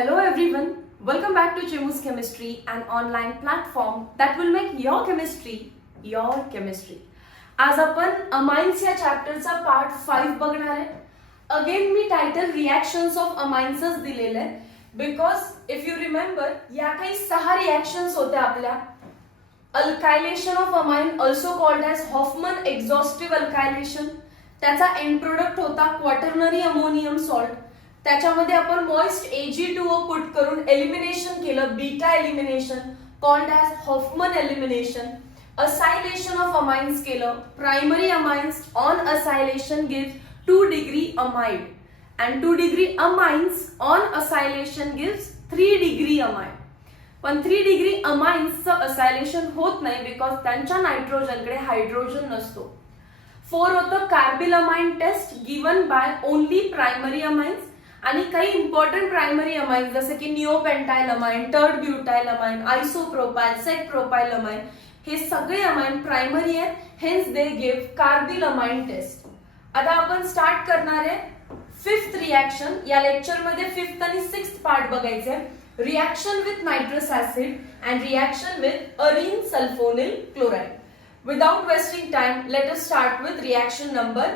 Hello everyone, welcome back to Chimu's Chemistry, an online platform that will make your chemistry your chemistry. आज आपण amines या चॅप्टरचा part 5 बघणार आहे. Again मी title reactions of अमाइन्सच दिलेलं आहे बिकॉज इफ यू रिमेंबर या काही 6 रिॲक्शन्स होत्या आपल्या. Alkylation of amine also called as Hofmann exhaustive alkylation. त्याचा एंड प्रोडक्ट होता क्वाटर्नरी अमोनियम सॉल्ट. त्याच्यामध्ये आपण मॉइस्ट Ag2O पुट करून एलिमिनेशन केलं, beta elimination called as Hofmann elimination. Acylation of amines केलं. Primary amines on acylation gives 2 degree amide and 2 degree amines on acylation gives 3 degree amide. पण 3 degree अमाइन्सचं acylation होत नाही because त्यांच्या नायट्रोजनकडे hydrogen नसतो. 4 होतं carbylamine test given by only primary amines आणि काही important primary amine जसे की neopentyl amine, tert butyl amine, isopropyl, sec propyl amine, हे सगळे अमाइन प्रायमरी आहेत. Hence they give carbylamine test. आता आपण स्टार्ट करणार आहे 5th रिॲक्शन. या लेक्चर मध्ये 5th आणि 6th पार्ट बघायचे. Reaction with nitrous acid and reaction with Areen sulphonyl chloride. Without wasting time, let us start with reaction number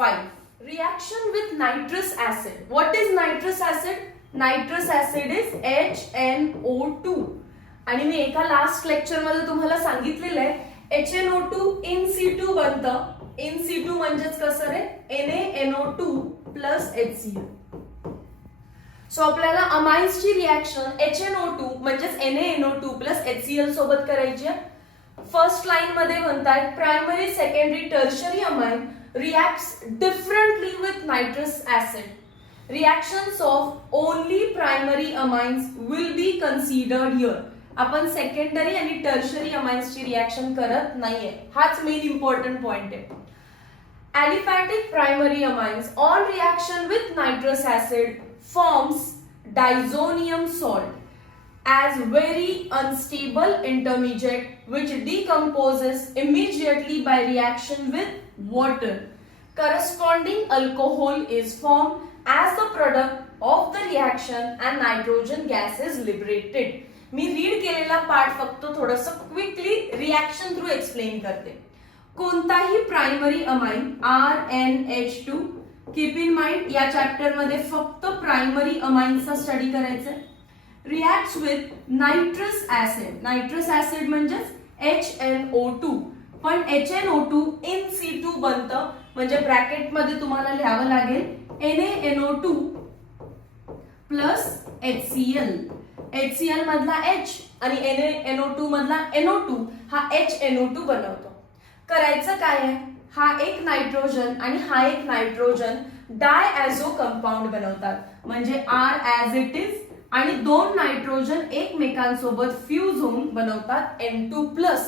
5. Reaction with nitrous acid. What is nitrous acid? Nitrous acid is HNO2. आणि मी एका last lecture मध्ये तुम्हाला सांगितलेलं आहे HNO2 in situ बनतं. in situ म्हणजेच कसं रे? NaNO2 plus HCl. So आपल्याला अमाइन्सची रिॲक्शन HNO2 म्हणजेच NaNO2 plus HCl सोबत करायची आहे. फर्स्ट लाइन मध्ये म्हणतात primary, secondary, tertiary amine reacts differently with nitrous acid. Reactions of only primary amines will be considered here. आपण सेकंडरी आणि टर्शरी अमाइन्सची रिॲक्शन करत नाहीये. हाच मेन इम्पॉर्टंट पॉइंट आहे. Aliphatic primary amines on reaction with nitrous acid forms diazonium salt as very unstable intermediate which decomposes immediately by reaction with water. Corresponding alcohol is formed as the product of the reaction and nitrogen gas is liberated. Me read केलेला part फक्त थोडंसं quickly reaction through explain करते. कोणताही primary amine RNH2, keep in mind या chapter मध्ये फक्त primary अमाइन्सचा study करायचा आहे. reacts with nitrous acid. nitrous acid म्हणजेच HNO2. पण HNO2 in situ बनतं म्हणजे ब्रॅकेट मध्ये तुम्हाला लिहावं लागेल NaNO2 प्लस HCl. HCl मधला H आणि NaNO2 मधला NO2 हा HNO2 बनवतो. करायचं काय आहे? हा एक नायट्रोजन आणि हा एक नायट्रोजन डायॲझो कंपाऊंड बनवतात म्हणजे R as it is आणि 2 नायट्रोजन एकमेकांसोबत फ्यूज होऊन बनवतात N2+.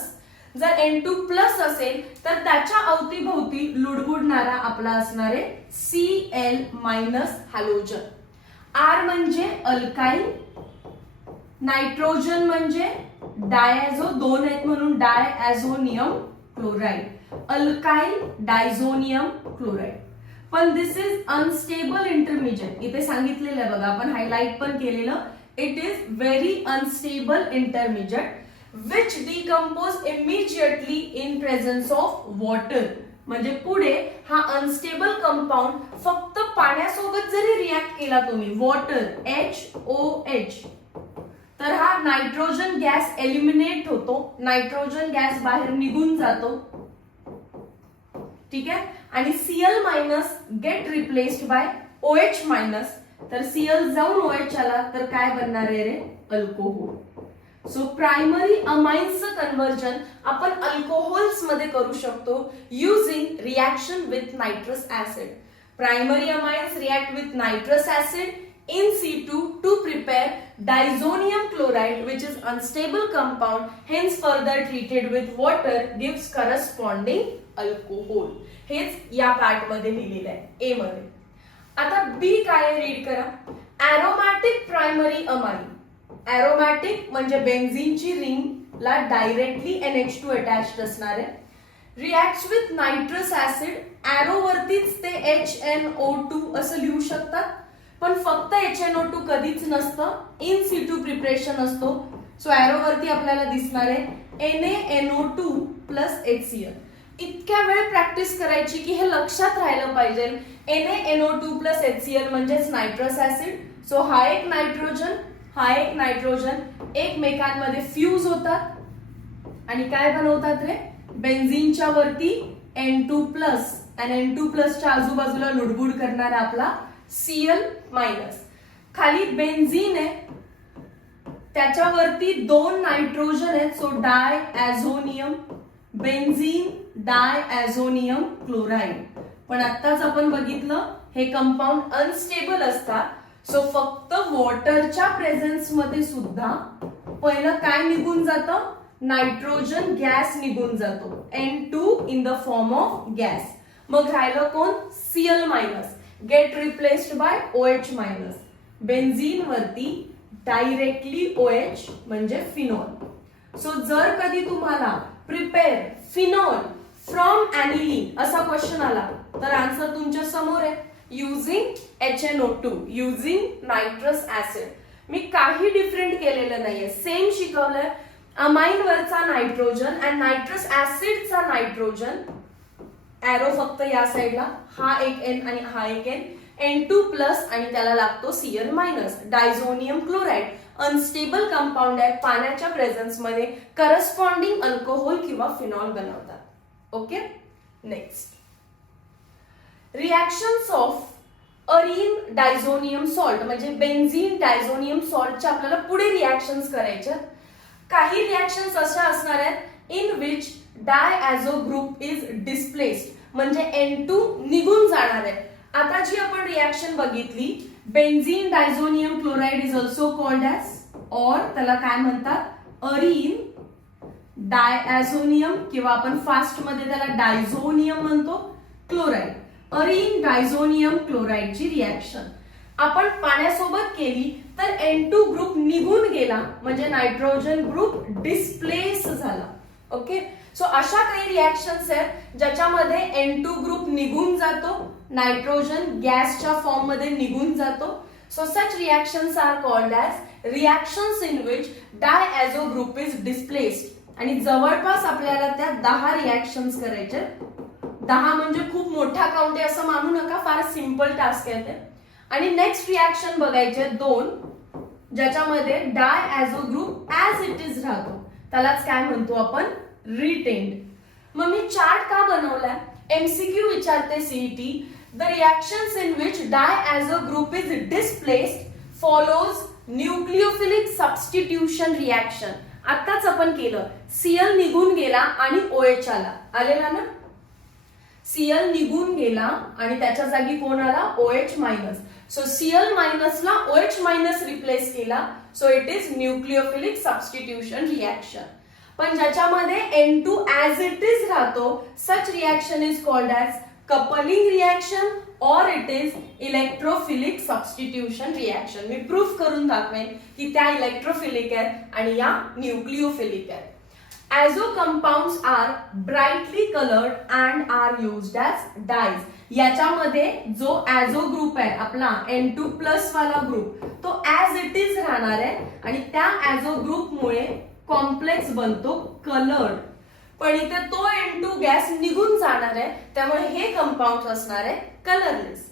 जर N2+ असेल तर त्याच्या अवतीभोवती लुडबुडणारा आपला असणारे Cl- हॅलोजन. R म्हणजे अल्काइल, नायट्रोजन म्हणजे डायॲझो, 2 आहेत म्हणून डायॲझोनियम क्लोराइड, अल्काइल डायझोनियम क्लोराइड. पण दिस इज अनस्टेबल इंटरमिजिएट. इथे सांगितलेलं आहे बघा, आपण हायलाइट पण केलेलं. It is very unstable intermediate which decompose immediately in presence of water. म्हणजे पुढे हा अनस्टेबल कंपाऊंड फक्त पाण्यासोबत जरी रिॲक्ट केला तुम्ही, वॉटर HOH, तर हा नायट्रोजन गॅस एलिमिनेट होतो, नायट्रोजन गॅस बाहेर निघून जातो. ठीक आहे. आणि Cl- gate replaced by OH-. तर Cl जाऊन OH आला तर काय बनणार आहे रे? अल्कोहोल. सो प्रायमरी अमाइन्सचं कन्व्हर्जन आपण अल्कोहोल्स मध्ये करू शकतो using reaction with nitrous acid. Primary amines react with nitrous acid in situ to prepare diazonium chloride which is unstable compound, hence further treated with water gives corresponding alcohol. हेच या part मध्ये लिहिलेलं आहे A मध्ये. आता B काय read करा. aromatic primary amine. aromatic म्हणजे बेन्झीनची रिंग ला डायरेक्टली NH2 अटॅच्ड असणार आहे. reacts with nitrous acid. arrow वरतीच ते HNO2 असं लिहू शकतात. पण फक्त HNO2 कधीच नसतं, इन सिटू प्रिपरेशन असतो. सो एरो वरती आपल्याला दिसणार आहे NaNO2 प्लस HCl. इतक्या वेळ प्रॅक्टिस करायची की हे लक्षात राहिलं पाहिजे. NaNO2 प्लस HCl म्हणजेच नायट्रस ऍसिड. सो हा एक नायट्रोजन एकमेकांमध्ये फ्यूज होतात आणि काय बनवतात रे, बेन्झीनच्या वरती N2 प्लस आणि N2 प्लसच्या आजूबाजूला लुडबुड करणारा आपला Cl मायनस. खाली बेन्झीन आहे, त्याच्यावरती 2 नायट्रोजन आहेत. So diazonium benzene, diazonium chloride. पण आत्ताच आपण बघितलं हे कंपाऊंड अनस्टेबल असतात. सो फक्त वॉटरच्या प्रेझेन्स मध्ये सुद्धा पहिलं काय निघून जातं, नायट्रोजन गॅस निघून जातो, N2 in the form of gas. मग राहिलं कोण, Cl minus, gate replaced by OH minus. Benzene वरती डायरेक्टली OH म्हणजे फिनॉल. सो जर कधी तुम्हाला प्रिपेअर फिनॉल फ्रॉम ॲनिलीन असा क्वेश्चन आला तर आन्सर तुमच्या समोर आहे, using HNO2, using nitrous acid. मी काही डिफरंट केलेलं नाहीये, सेम शिकवलंय. अमाइन वरचा नायट्रोजन आणि नायट्रस ऍसिडचा नायट्रोजन, एरो फक्त या साईडला, हा एक N आणि हा एक N, N2 प्लस आणि त्याला लागतो Cl minus. Diazonium chloride unstable compound आहे, पाण्याच्या प्रेझेन्स मध्ये करस्पॉन्डिंग अल्कोहोल किंवा फिनॉल बनवतात. Okay, next reactions of arene diazonium salt म्हणजे बेन्झीन डायझोनियम सॉल्टच्या आपल्याला पुढे रिएक्शन्स करायच्या. काही रिएक्शन्स अशा असणार आहेत in which diazo group is displaced म्हणजे N2 निघून जाणार आहे. आता जी आपण रिएक्शन बघितली, benzene diazonium chloride is also called as, और त्याला काय म्हणतात, अरीन डायॲझोनियम किंवा आपण फास्ट मध्ये त्याला डायझोनियम म्हणतो क्लोराइड. अरीन डायझोनियम क्लोराइडची रिएक्शन आपण पाण्यासोबत केली तर N2 ग्रुप निघून गेला म्हणजे नायट्रोजन ग्रुप डिस्प्लेस झाला. ओके, सो अशा काही रिएक्शन्स आहेत ज्याच्यामध्ये N2 ग्रुप निघून जातो, नायट्रोजन गॅसच्या फॉर्म मध्ये निघून जातो. So such reactions are called as reactions in which diazo group is displaced. आणि जवळपास आपल्याला त्या 10 रिएक्शन्स करायचे. 10 म्हणजे खूप मोठा काउंट आहे असं मानू नका, फार सिंपल टास्क आहे ते. आणि नेक्स्ट रिएक्शन बघायचे 2 ज्याच्यामध्ये डायॲझो ग्रुप ऍज इट इज राहतो, त्यालाच काय म्हणतो आपण, रिटेन्ड. मग मी चार्ट का बनवलाय, MCQ विचारते CET. The reactions in which diazo group is displaced follows nucleophilic substitution reaction. आताच आपण केलं, Cl निघून गेला आणि OH आलेला ना, Cl निघून गेला आणि त्याच्या जागी कोण आला, OH मायनस. सो Cl मायनसला OH मायनस रिप्लेस केला, so it is nucleophilic substitution reaction. पण ज्याच्यामध्ये N2 ऍज इट इज राहतो, such reaction is called as coupling reaction और it is electrophilic substitution reaction. मी प्रूफ करून दाखवेन की त्या इलेक्ट्रोफिलिक आहेत आणि या न्यूक्लियोफिलिक आहेत. Azo compounds are brightly colored and are used as dyes. याच्यामध्ये जो ऍझो ग्रुप आहे आपला N2 प्लस वाला ग्रुप तो ऍज इट इज राहणार आहे आणि त्या ऍझो ग्रुप मुळे कॉम्प्लेक्स बनतो कलर्ड. पण इथे तो N2 गॅस निघून जाणार आहे त्यामुळे हे कंपाऊंड असणार आहे कलरलेस.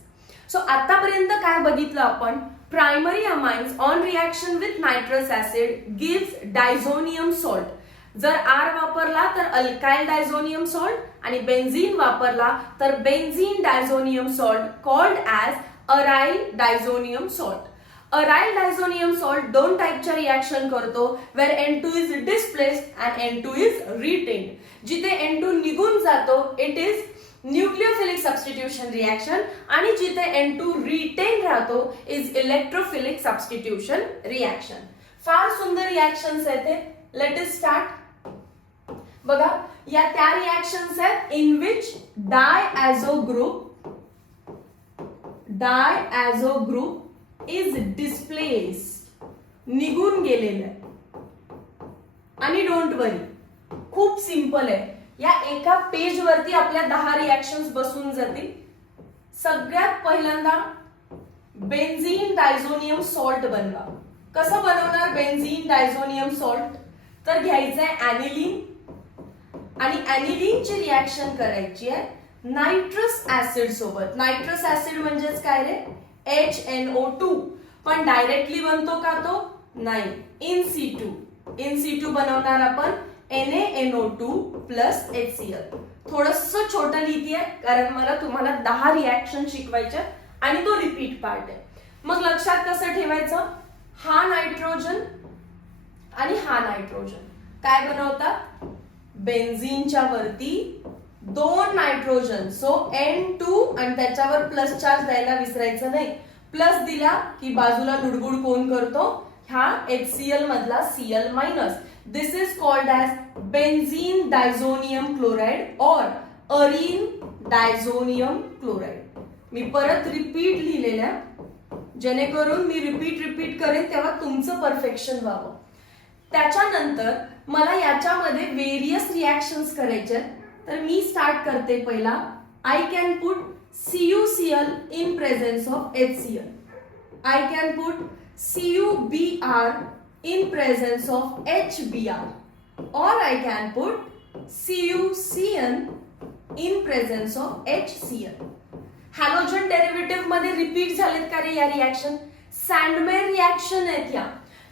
सो आतापर्यंत काय बघितलं आपण, primary amines on reaction with nitrous acid gives diazonium salt. जर R वापरला तर अल्काइल डायझोनियम सॉल्ट आणि बेन्झीन वापरला तर benzene diazonium salt called as aryl diazonium salt. Aryl diazonium salt 2 टाइपच्या रिएक्शन करतो, where N2 is displaced and N2 is retained. जिथे N2 निघून जातो it is nucleophilic substitution reaction आणि जिथे N2 रिटेन राहतो इज इलेक्ट्रोफिलिक सबस्टिट्यूशन रिएक्शन. फार सुंदर रिएक्शन्स आहेत ते. Let us start. बघा, या त्या रिएक्शन्स आहेत in which diazo group is displaced, निघून गेलेलं आहे. आणि डोंट वरी, खूप सिंपल आहे. या एका पेज वरती आपल्या 10 रिएक्शन्स बसून जातील. सगळ्यात पहिल्यांदा बेन्झीन डायझोनियम सॉल्ट बनवा. कसं बनवणार बेन्झीन डायझोनियम सॉल्ट? तर घ्यायचंय ऍनिलीन आणि ऍनिलीनची रिॲक्शन करायची आहे नायट्रस ऍसिड सोबत. नायट्रस ऍसिड म्हणजेच काय रे? HNO2. पण डायरेक्टली बनतो का तो? नाही, इन सिटू. इन सिटू बनवणार आपण NaNO2 प्लस HCl. थोडस छोटं लिहितीये कारण मला तुम्हाला 10 रिॲक्शन शिकवायच्या आणि तो रिपीट पार्ट आहे. मग लक्षात कसं ठेवायचं? हा नायट्रोजन आणि हा नायट्रोजन काय बनवतात? बेन्झीनच्या वरती 2 नायट्रोजन, सो N2 आणि त्याच्यावर प्लस चार्ज द्यायला विसरायचं नाही. प्लस दिला की बाजूला लुडबुड कोण करतो? हा HCl मधला Cl minus. This is called as benzene diazonium chloride और अरीन डायझोनियम क्लोराइड. मी परत रिपीट लिहिलेल्या जेणेकरून मी रिपीट करेन तेव्हा तुमचं परफेक्शन व्हावं. त्याच्यानंतर मला याच्यामध्ये वेरियस रिॲक्शन्स करायचे. तर मी स्टार्ट करते पहिला. I can put CuCl in presence of HCl. I can put CuBr in presence of HBr, or I can put CuCN in presence of HCl. Halogen derivative मध्ये repeat झालेत का रे या reaction? सँडमेर reaction आहेत या.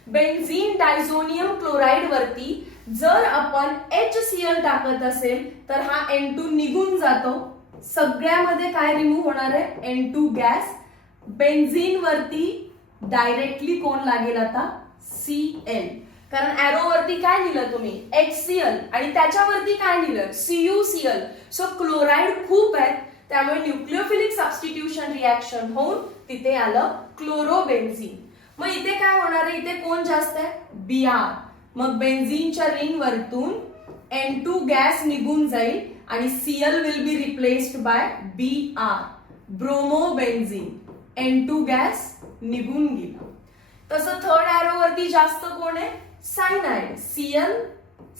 Benzene diazonium chloride वरती जर आपण HCl टाकत असेल तर हा N2 निघून जातो. सगळ्यामध्ये काय रिमूव्ह होणार आहे? N2 gas. बेन्झीन वरती डायरेक्टली कोण लागेल आता? Cl. कारण एरो वरती काय लिहिलं तुम्ही? HCl आणि त्याच्यावरती काय लिहिलं? CuCl. सो क्लोराइड खूप आहेत त्यामुळे न्यूक्लिओफिलिक सबस्टिट्यूशन रिॲक्शन होऊन तिथे आलं क्लोरोबेन्झीन. मग इथे काय होणार आहे? इथे कोण जास्त आहे? Br. मग बेन्झीनच्या रिंग वरतून N2 गॅस निघून जाईल आणि Cl will be replaced by Br, ब्रोमोबेन्झीन. N2 gas निघून गेला. तसं थर्ड एरो वरती जास्त कोण आहे? सायनाइड.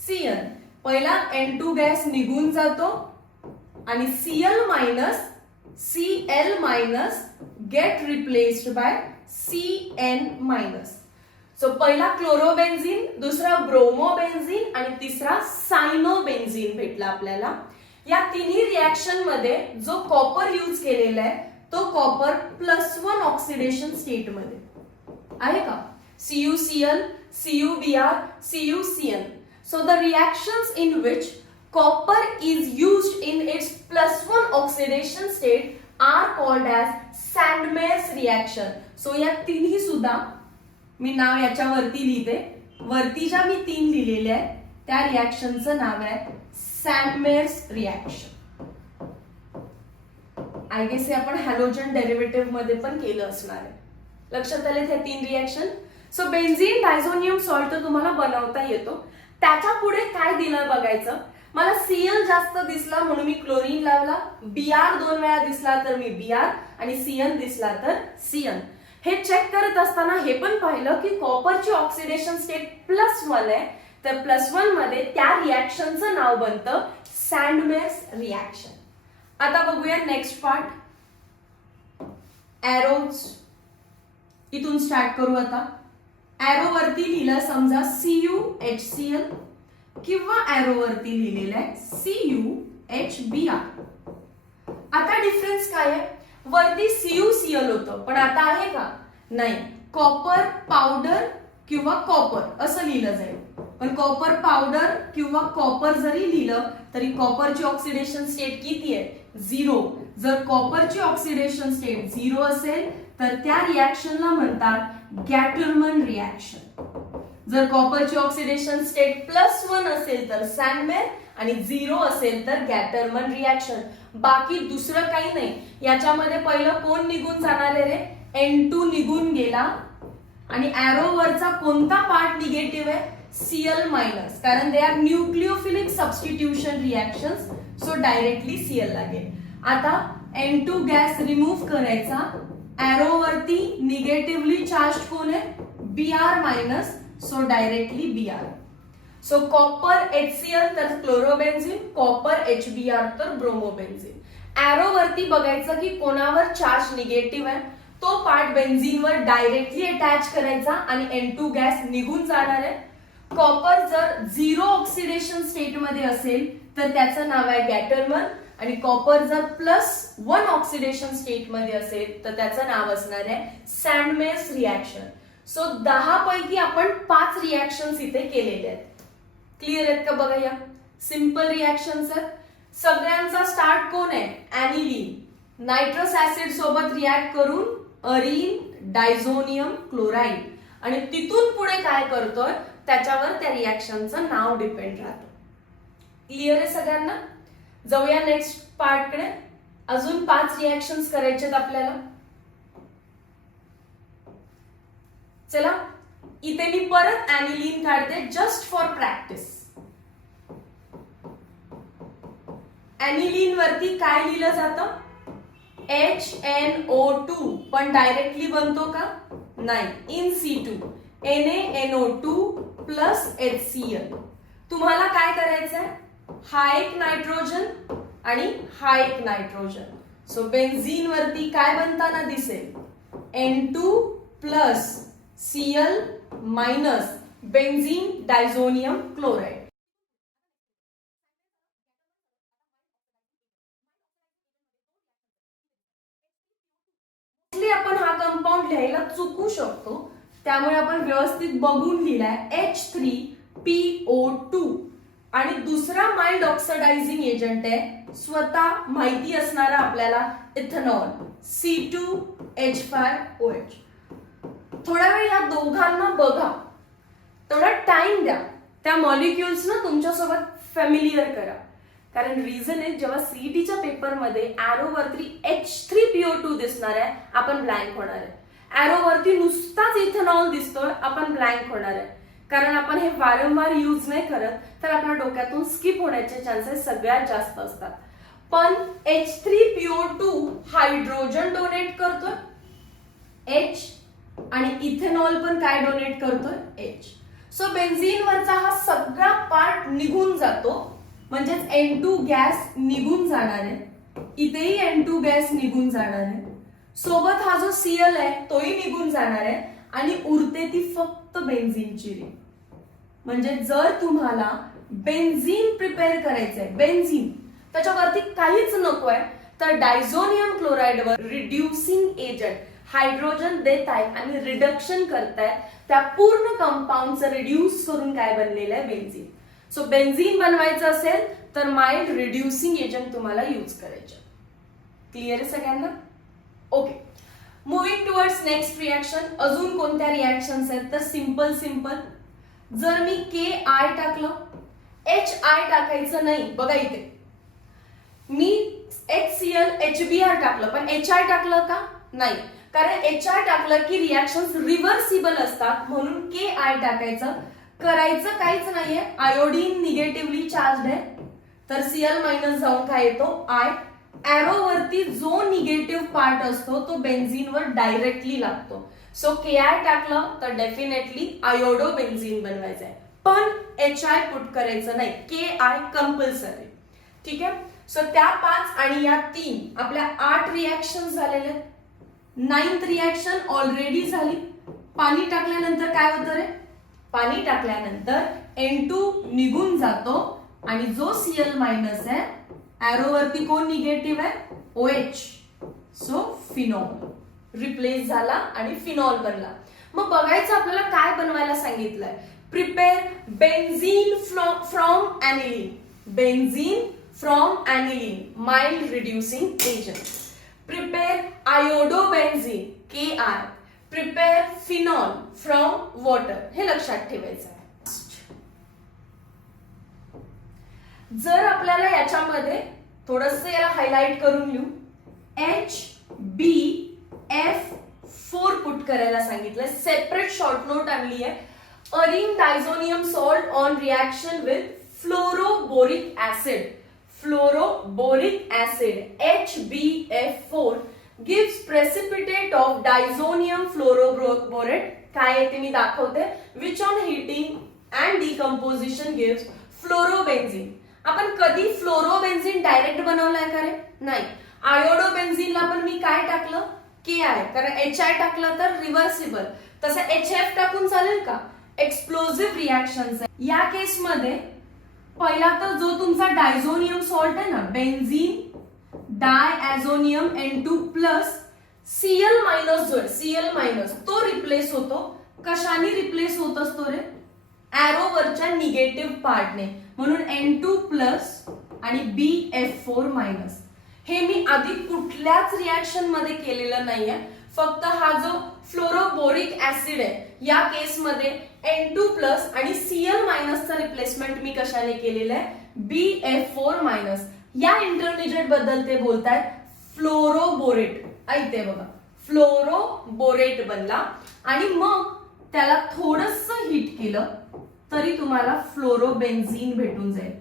Cn. पहिला N2 गॅस निघून जातो आणि Cl minus gate replaced by Cn minus. So पहिला क्लोरोबेन्झीन, दुसरा ब्रोमोबेन्झीन आणि तिसरा सायनोबेन्झीन भेटला आपल्याला. या तिन्ही रिॲक्शन मध्ये जो कॉपर यूज केलेला आहे तो कॉपर +1 ऑक्सिडेशन स्टेट मध्ये आहे का? CuCl, CuBr, CuCN. So the reactions in which copper is used in its +1 oxidation state are called as Sandmeier's reaction. So या तिन्ही सुद्धा मी नाव याच्यावरती लिहिते. वरती ज्या मी 3 लिहिलेल्या आहेत त्या रिॲक्शनचं नाव आहे सॅंडमेयर्स रिॲक्शन. आय गेस हे आपण हॅलोजन डेरिव्हेटिव्ह मध्ये पण केलं असणार आहे. लक्षात आले त्या 3 reaction. So benzene diazonium salt तुम्हाला बनवता येतो. त्याच्या पुढे काय दिलं बघायचं. मला Cl जास्त दिसला म्हणून मी क्लोरीन लावला. Br 2 वेळा दिसला तर मी Br आणि Cn दिसला तर Cn. हे चेक करत असताना हे पण पाहिलं की कॉपरची ऑक्सिडेशन स्टेट +1 आहे. तर +1 मध्ये त्या रिॲक्शनचं नाव बनतं सॅंडमेयर्स रिॲक्शन. आता बघूया नेक्स्ट पार्ट. एरोज. इथून स्टार्ट करू आता. एरो वरती लिहिलं समजा CuHCl किंवा एरो वरती लिहिलेलं आहे CuHBr. आता डिफरन्स काय आहे? वरती CuCl होतं पण आता आहे का? नाही. कॉपर पावडर किंवा कॉपर असं लिहिलं जाईल. पण कॉपर पावडर किंवा कॉपर जरी लिहिलं तरी कॉपरची ऑक्सिडेशन स्टेट किती आहे? 0. जर कॉपरची ऑक्सिडेशन स्टेट 0 असेल तर त्या रिॲक्शनला म्हणतात गॅटरमन रिॲक्शन. जर कॉपरची ऑक्सिडेशन स्टेट +1 असेल तर सॅंडमेयर आणि 0 असेल तर गॅटरमन रिॲक्शन. बाकी दुसरं काही नाही. याच्यामध्ये पहिलं कोण निघून जाणार आहे रे? N2 निघून गेला आणि एरो वरचा कोणता पार्ट निगेटिव्ह आहे? Cl minus. कारण they are nucleophilic substitution reactions. So directly Cl लागेल. आता N2 गॅस रिमूव्ह करायचा. एरो वरती निगेटिव्हली चार्ज कोण आहे? Br minus. So directly Br. So copper HCl तर क्लोरोबेन्झीन, कॉपर HBr तर ब्रोमोबेन्झीन. एरो वरती बघायचं की कोणावर चार्ज निगेटिव्ह आहे. तो पार्ट बेन्झीनवर डायरेक्टली अटॅच करायचा आणि N2 गॅस निघून जाणार आहे. कॉपर जर 0 ऑक्सिडेशन स्टेट मध्ये असेल तर त्याचं नाव आहे गॅटरमन आणि कॉपर जर +1 ऑक्सिडेशन स्टेट मध्ये असेल तर त्याचं नाव असणार आहे सँडमेअर्स रिॲक्शन. सो 10 पैकी आपण 5 रिॲक्शन्स इथे केलेले आहेत. क्लिअर आहेत का बघा? या सिंपल रिॲक्शन्स आहेत. सगळ्यांचा स्टार्ट कोण आहे? ॲनिलीन. नायट्रस ऍसिड सोबत रिॲक्ट करून अरीन डायझोनियम क्लोराईड आणि तिथून पुढे काय करतोय त्याच्यावर त्या रिॲक्शनचं नाव डिपेंड राहतं. क्लिअर आहे सगळ्यांना? जाऊया नेक्स्ट पार्ट कडे. अजून 5 रिॲक्शन्स करायचे आपल्याला. चला इथे मी परत ॲनिलीन काढते जस्ट फॉर प्रॅक्टिस. ॲनिलीन वरती काय लिहिलं जातं? HNO2 पण डायरेक्टली बनतो का? नाही. In C2 NaNO2 plus HCl. तुम्हाला काय करायचंय? हा एक नायट्रोजन आणि हा एक नायट्रोजन. सो बेन्झीन वरती काय बनताना दिसेल? N2 plus Cl minus benzene diazonium chloride. आपण हा कंपाऊंड लिहायला चुकू शकतो त्यामुळे आपण व्यवस्थित बघून लिहिलाय H3PO2 आणि दुसरा माइल्ड ऑक्सिडायझिंग एजंट आहे स्वतः माहिती असणारा आपल्याला इथेनॉल C2H5OH. थोडा वेळ या दोघांना बघा, थोडा टाइम द्या, त्या मॉलिक्युल्स ना तुमच्यासोबत फॅमिलियर करा. कारण रिझन आहे जेव्हा सीईटीच्या पेपरमध्ये ॲरो वरती H3PO2 दिसणार आहे आपण ब्लँक होणार आहे. ॲरो वरती नुसताच इथेनॉल दिसतोय आपण ब्लँक होणार आहे. कारण आपण हे वारंवार यूज नाही करत तर आपल्या डोक्यातून स्किप होण्याचे चान्सेस सगळ्यात जास्त असतात. पण H3PO2 हायड्रोजन डोनेट करतोय H आणि इथेनॉल पण काय डोनेट करतोय H. सो बेन्झीन वरचा हा सगळा पार्ट निघून जातो म्हणजेच N2 गॅस निघून जाणार आहे. इथेही N2 गॅस निघून जाणार आहे. सोबत हा जो Cl आहे तोही निघून जाणार आहे आणि उरते ती फक्त बेन्झीनची रिंग. म्हणजे जर तुम्हाला बेन्झीन प्रिपेअर करायचंय, बेन्झीन त्याच्यावरती काहीच नकोय तर डायझोनियम क्लोराईडवर रिड्युसिंग एजंट हायड्रोजन देत आहेत आणि रिडक्शन करतायत त्या पूर्ण कंपाऊंडचं रिड्यूस करून काय बनलेलं आहे? बेन्झीन. सो बेन्झीन बनवायचं असेल तर माइल्ड रिड्युसिंग एजंट तुम्हाला यूज करायचे. क्लिअर आहे सगळ्यांना? Okay, moving towards next reaction. अजून कोणत्या रिॲक्शन्स आहेत तर सिंपल. जर मी KI टाकलं, HI टाकायचं नाही. बघा इथे मी HCl HBr टाकलं पण HI टाकलं का? नाही. कारण HI टाकलं की रिॲक्शन्स रिव्हर्सिबल असतात म्हणून KI टाकायचं. करायचं काहीच नाहीये. आयोडीन निगेटिव्हली चार्ज आहे तर Cl मायनस जाऊन काय येतो? I. ॲरो वरती जो निगेटिव्ह पार्ट असतो तो बेन्झीनवर डायरेक्टली लागतो. सो KI टाकलं तर डेफिनेटली आयोडो बेन्झीन बनवायचं आहे पण HI पुट करायचं नाही. KI compulsory. ठीक आहे. सो त्या 5 आणि या 3 आपल्या 8 रिॲक्शन झालेल्या आहेत. 9th रिॲक्शन ऑलरेडी झाली. पाणी टाकल्यानंतर काय होतं रे? पाणी टाकल्यानंतर N2 निघून जातो आणि जो Cl मायनस आहे ॲरो वरती कोण निगेटिव्ह आहे? OH. सो फिनॉल रिप्लेस झाला आणि फिनॉल बनला. मग बघायचं आपल्याला काय बनवायला सांगितलंय. Prepare benzene from aniline. Benzene from aniline mild reducing agent. Prepare iodobenzene KI. Prepare phenol from water. हे लक्षात ठेवायचं आहे. जर आपल्याला याच्यामध्ये थोडस याला हायलाइट करून लिहू HBF4 पुट करायला सांगितलंय. सेपरेट शॉर्ट नोट आणली आहे. Areen diazonium salt on reaction with fluoroboric acid. Fluoroboric acid HBF4 gives precipitate of diazonium fluoroborate. काय येते मी दाखवते. which on heating and decomposition gives fluorobenzene. आपण कधी फ्लोरोबेन्झीन डायरेक्ट बनवलाय का रे? नाही. आयोडोबेन्झीनला पण मी काय टाकलं? के आय, कारण एच आय टाकलं तर रिव्हर्सिबल, तसं एच एफ टाकून चालेल का? एक्सप्लोजिव्ह रिॲक्शन्स आहे. या केसमध्ये पहिला तर जो तुमचा डायझोनियम सॉल्ट आहे ना, benzene diazonium N2 plus Cl minus जो आहे Cl मायनस तो रिप्लेस होतो. कशाने रिप्लेस होत असतो रे? ॲरोवरच्या निगेटिव्ह पार्टने, म्हणून N2 प्लस आणि BF4 मायनस. हे मी आधी कुठल्याच रिॲक्शन मध्ये केलेलं नाहीये, फक्त हा जो फ्लोरोबोरिक ऍसिड आहे या केसमध्ये N2 प्लस आणि Cl मायनसचा रिप्लेसमेंट मी कशाने केलेलं आहे? BF4 minus. या इंटरमिजिएट बद्दल ते बोलतायत फ्लोरोबोरेट. ऐकते बघा, फ्लोरोबोरेट बनला आणि मग त्याला थोडंसं हीट केलं तरी तुम्हाला फ्लोरोबेन्झीन भेटून जाईल.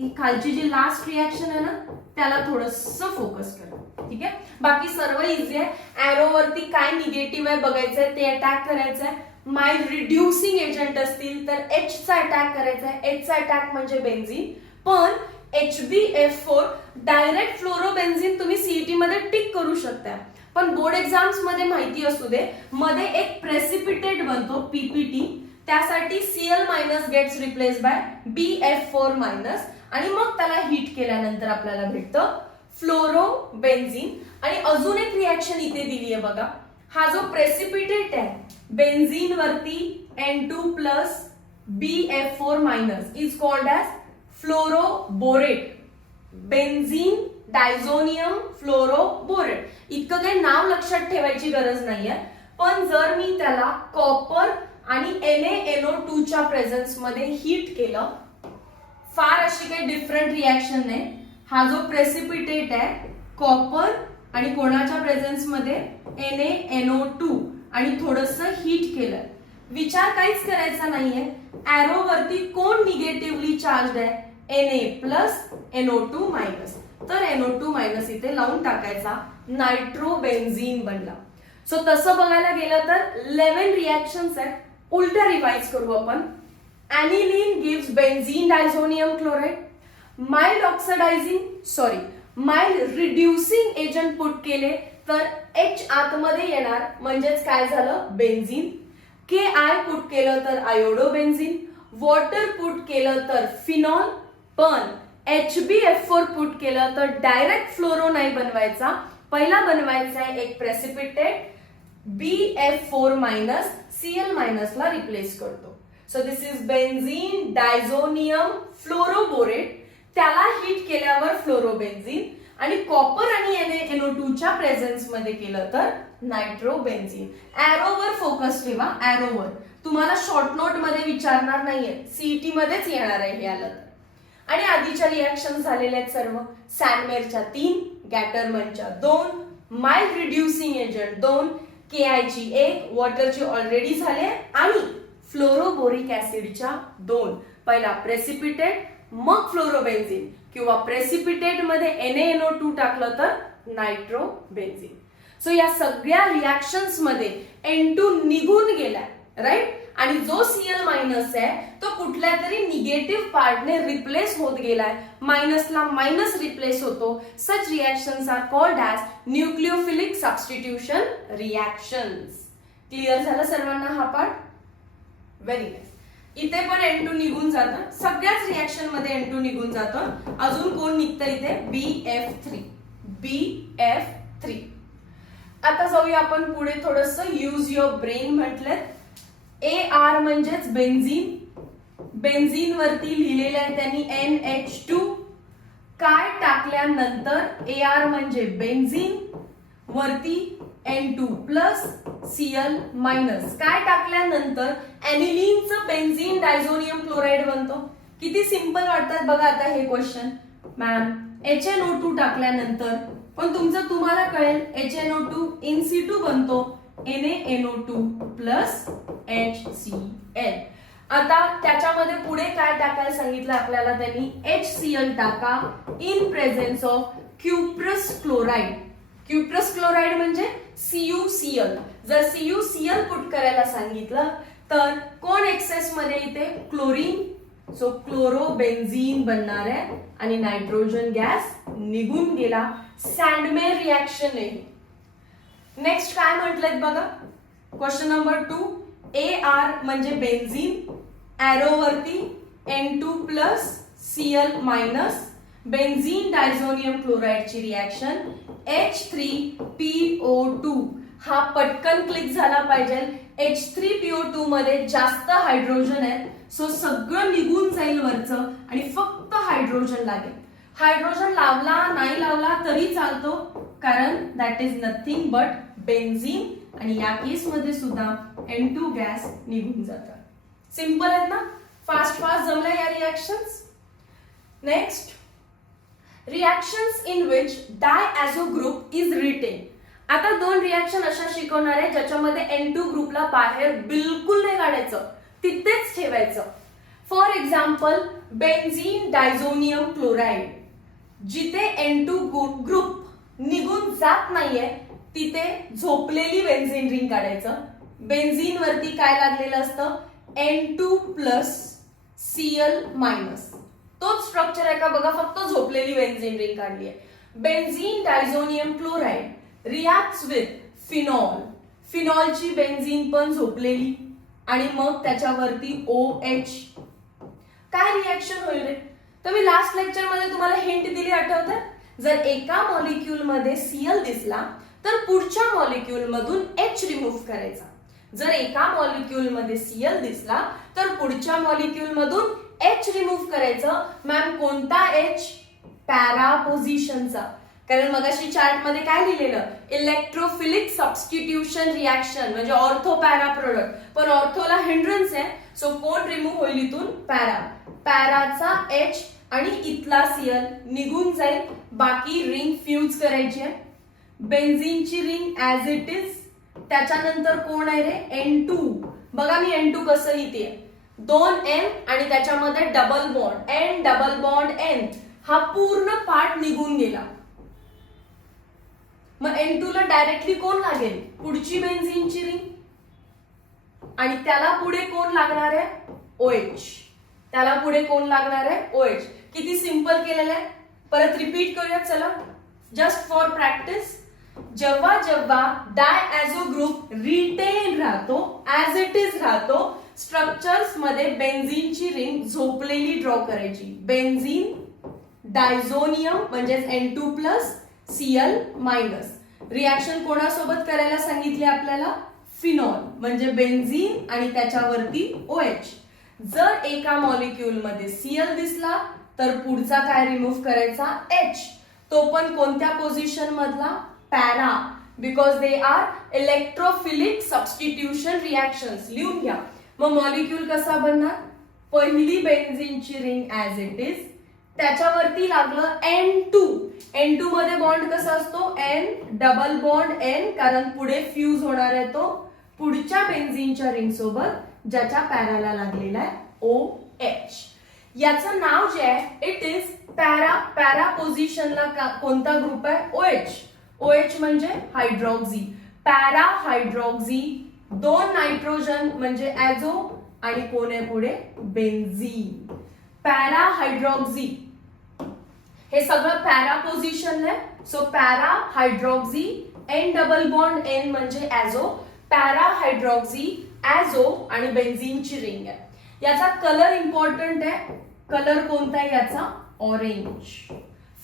ही खालची जी लास्ट रिॲक्शन आहे ना त्याला थोडंसं फोकस करा, ठीक आहे? बाकी सर्व इझी आहे. ॲरोवरती काय निगेटिव्ह आहे बघायचंय, ते अटॅक करायचंय. माइल्ड रिड्युसिंग एजंट असतील तर H चा अटॅक करायचा आहे. H चा अटॅक म्हणजे बेन्झीन, पण HbF4 डायरेक्ट फ्लोरोबेन्झीन तुम्ही सीईटी मध्ये टिक करू शकता, पण बोर्ड एक्झाम्स मध्ये माहिती असू दे, मध्ये एक प्रेसिपिटेट बनतो PPT, त्यासाठी Cl minus gets replace by BF4 minus आणि मग त्याला हीट केल्यानंतर आपल्याला भेटतं फ्लोरोबेन्झीन. आणि अजून एक रिॲक्शन इथे दिली आहे बघा, हा जो प्रेसिपिटेट आहे बेन्झीन वरती N2 plus BF4 minus is called as fluoroborate. Benzene diazonium fluoroborate. इतकं काही नाव लक्षात ठेवायची गरज नाहीये, पण जर मी त्याला कॉपर आणि NaNO2 च्या प्रेझेन्स मध्ये हीट केलं, फार अशी काही डिफरंट रिॲक्शन नाही. हा जो प्रेसिपिटेट आहे कॉपर आणि कोणाच्या प्रेझेन्स मध्ये NaNO2 आणि थोडंसं हीट केलं, विचार काहीच करायचा नाहीये. ॲरो वरती कोण निगेटिव्हली चार्ज आहे? Na plus NO2 minus. तर NO2 मायनस इथे लावून टाकायचा, नायट्रोबेन्झीन बनला. सो तसं बघायला गेलं तर 11 रिॲक्शन्स आहेत. उलटा रिवाइज करू आपण. Aniline gives benzene diazonium chloride. Mild reducing agent put केले तर H आतमध्ये येणार, म्हणजेच काय झालं? बेन्झीन. KI पुट केलं तर आयोडोबेन्झीन. वॉटर पुट केलं तर फिनॉल. पण HbF4 पुट केलं तर डायरेक्ट फ्लोरो नाही बनवायचा, पहिला बनवायचा आहे एक precipitate BF4 minus Cl minus ला रिप्लेस करतो. So this is benzene diazonium fluoroborate. त्याला हीट केल्यावर फ्लोरोबेन्झीन आणि कॉपर आणि NaNO2 च्या प्रेझेन्स मध्ये केलं तर नायट्रोबेन्झीन. ॲरोवर फोकस ठेवा, ॲरोवर. तुम्हाला शॉर्ट नोट मध्ये विचारणार नाहीये, सीईटी मध्येच येणार आहे हे आलं तर. आणि आधीच्या रिॲक्शन झालेल्या आहेत सर्व. सॅनमेरच्या 3, गॅटरमनच्या 2, माइल्ड रिड्युसिंग एजंट 2, KI ची 1, वॉटरची ऑलरेडी झाले आणि फ्लोरोबोरिक ऍसिडच्या 2. पहिला प्रेसिपिटेट मग फ्लोरोबेन्झीन, किंवा प्रेसिपिटेट मध्ये NaNO2 टाकलं तर नायट्रोबेन्झीन. सो या सगळ्या रिॲक्शन्स मध्ये N2 निघून गेलाय, राईट? आणि जो Cl मायनस आहे तो कुठल्या तरी निगेटिव्ह पार्टने रिप्लेस होत गेलाय. मायनसला मायनस रिप्लेस होतो. Such reactions are called as nucleophilic substitution reactions. Clear झालं सर्वांना हा पार्ट? Very nice. इथे पण N2 निघून जातं, सगळ्याच रिॲक्शन मध्ये N2 निघून जातं. अजून कोण निघतं इथे? BF3. आता जाऊया आपण पुढे. थोडंसं यूज युअर ब्रेन म्हटलं. AR म्हणजेच बेन्झीन. बेन्झीन वरती लिहिलेलं आहे त्यांनी NH2. काय टाकल्यानंतर AR म्हणजे बेन्झीन वरती N2 प्लस Cl मायनस. काय टाकल्यानंतर ॲनिलीनचं बेन्झीन डायझोनियम क्लोराइड बनतो. किती सिंपल वाटतात बघा आता हे क्वेश्चन. मॅम HNO2 टाकल्यानंतर पण तुम्हाला कळेल HNO2 In2 बनतो NaNO2 प्लस HCl. आता त्याच्यामध्ये पुढे काय टाकायला सांगितलं आपल्याला त्यांनी? HCl टाका in presence of cuprous chloride. Cuprous chloride म्हणजे CuCl. जर CuCl पुट करायला सांगितलं तर कोण एक्सेस मध्ये इथे? क्लोरीन. सो क्लोरोबेन्झीन बनणार आहे आणि नायट्रोजन गॅस निघून गेला. सँडमेर रिॲक्शन आहे. नेक्स्ट काय म्हटलेत बघा, क्वेश्चन नंबर 2, AR म्हणजे बेन्झीन, एरो वरती N2 plus Cl minus, benzene diazonium क्लोराइडची रिएक्शन H3PO2. हा पटकन क्लिक झाला पाहिजे. H3PO2 मध्ये जास्त हायड्रोजन आहे, सो सगळं निघून जाईल वरचं आणि फक्त हायड्रोजन लागेल. हायड्रोजन लावला नाही लावला तरी चालतो, कारण that is nothing but benzene, आणि या केस मध्ये सुद्धा N2 गॅस निघून जातात. सिंपल आहेत ना, फास्ट फास्ट जमल्या या reactions. Next, reactions in which diazo group is written. आता दोन रिएक्शन अशा शिकवणार आहे ज्याच्यामध्ये N2 ग्रुपला बाहेर बिलकुल नाही काढायचं, तिथेच ठेवायचं. For example benzene diazonium chloride, जिथे N2 ग्रुप निघून जात नाहीये तिथे झोपलेली बेन्झीन रिंग काढायचं. बेन्झीन वरती काय लागलेलं असतं, N2 प्लस Cl मायनस. तोच स्ट्रक्चर आहे का बघा, फक्त झोपलेली बेन्झीन रिंग काढली आहे. Benzene diazonium chloride reacts with phenol, फिनॉलची बेन्झीन पण झोपलेली, आणि मग त्याच्यावरती OH. काय रिएक्शन होईल रे? तर मी लास्ट लेक्चर मध्ये तुम्हाला हिंट दिली, आठवतं? जर एका मॉलिक्यूल मध्ये Cl दिसला तर पुढच्या मॉलिक्यूल मधून H रिमूव्ह करायचा. जर एका मॉलिक्यूल मध्ये Cl दिसला तर पुढच्या मॉलिक्यूल मधून H रिमूव्ह करायचं. मॅम कोणता H? पॅरा पोझिशनचा. कारण मगाशी चार्ट मध्ये काय लिहिलेलं, इलेक्ट्रोफिलिक सबस्टिट्यूशन रिएक्शन म्हणजे ऑर्थो पॅरा प्रोडक्ट, पण ऑर्थोला हिंड्रन्स आहे, सो कोण रिमूव्ह होईल इथून, पॅरा. पॅराचा H आणि इथला Cl निघून जाईल, बाकी रिंग फ्यूज करायची आहे. बेन्झीनची रिंग ऍज इट इज, त्याच्यानंतर कोण आहे रे, N2. बघा मी N2 कसं लिहिते, 2N आणि त्याच्यामध्ये double bond N, double bond N, हा पूर्ण पार्ट निघून गेला. मग N2 ला डायरेक्टली कोण लागेल, पुढची बेन्झीनची रिंग, आणि त्याला पुढे कोण लागणार आहे, OH. त्याला पुढे कोण लागणार आहे, OH. किती सिंपल केलेलं आहे, परत रिपीट करूया चला, जस्ट फॉर प्रॅक्टिस. जेव्हा जेव्हा डायॲझो ग्रुप रिटेन राहतो, ऍज इट इज राहतो, स्ट्रक्चर्स मध्ये बेन्झीनची रिंग झोपलेली ड्रॉ करायची. बेन्झीन डायझोनियम म्हणजे N2 plus Cl minus. Reaction कोणासोबत करायला सांगितले आपल्याला, फिनॉल म्हणजे बेन्झीन आणि त्याच्यावरती OH. जर एका मॉलिक्यूल मध्ये Cl दिसला तर पुढचा काय रिमूव्ह करायचा, H. तो पण कोणत्या पोझिशन मधला, para, because they are electrophilic substitution reactions. लिहून घ्या. मग मॉलिक्यूल कसा बनणार, पहिली बेन्झीनची रिंग ऍज इट इज, त्याच्यावरती लागलं N2. N2 मध्ये बॉन्ड कसा असतो, N, डबल बॉन्ड N, कारण पुढे फ्यूज होणार आहे तो पुढच्या बेन्झीनच्या रिंग सोबत ज्याच्या पॅराला लागलेला आहे OH. याचं नाव जे आहे इट इज पॅरा. पॅरा पोझिशनला कोणता ग्रुप आहे, OH. OH म्हणजे हायड्रॉक्झी, पॅरा हायड्रॉक्झी. 2 नायट्रोजन म्हणजे ऍझो, आणि कोण आहे पुढे, बेन्झीन. पॅरा हायड्रॉक्झी, हे सगळं पॅरा पोझिशन आहे, so para hydroxy. N double bond N म्हणजे ऍझो, पॅरा हायड्रॉक्झी, ऍझो, आणि बेन्झीनची रिंग आहे. याचा कलर इम्पॉर्टंट आहे. कलर कोणता आहे याचा, ऑरेंज.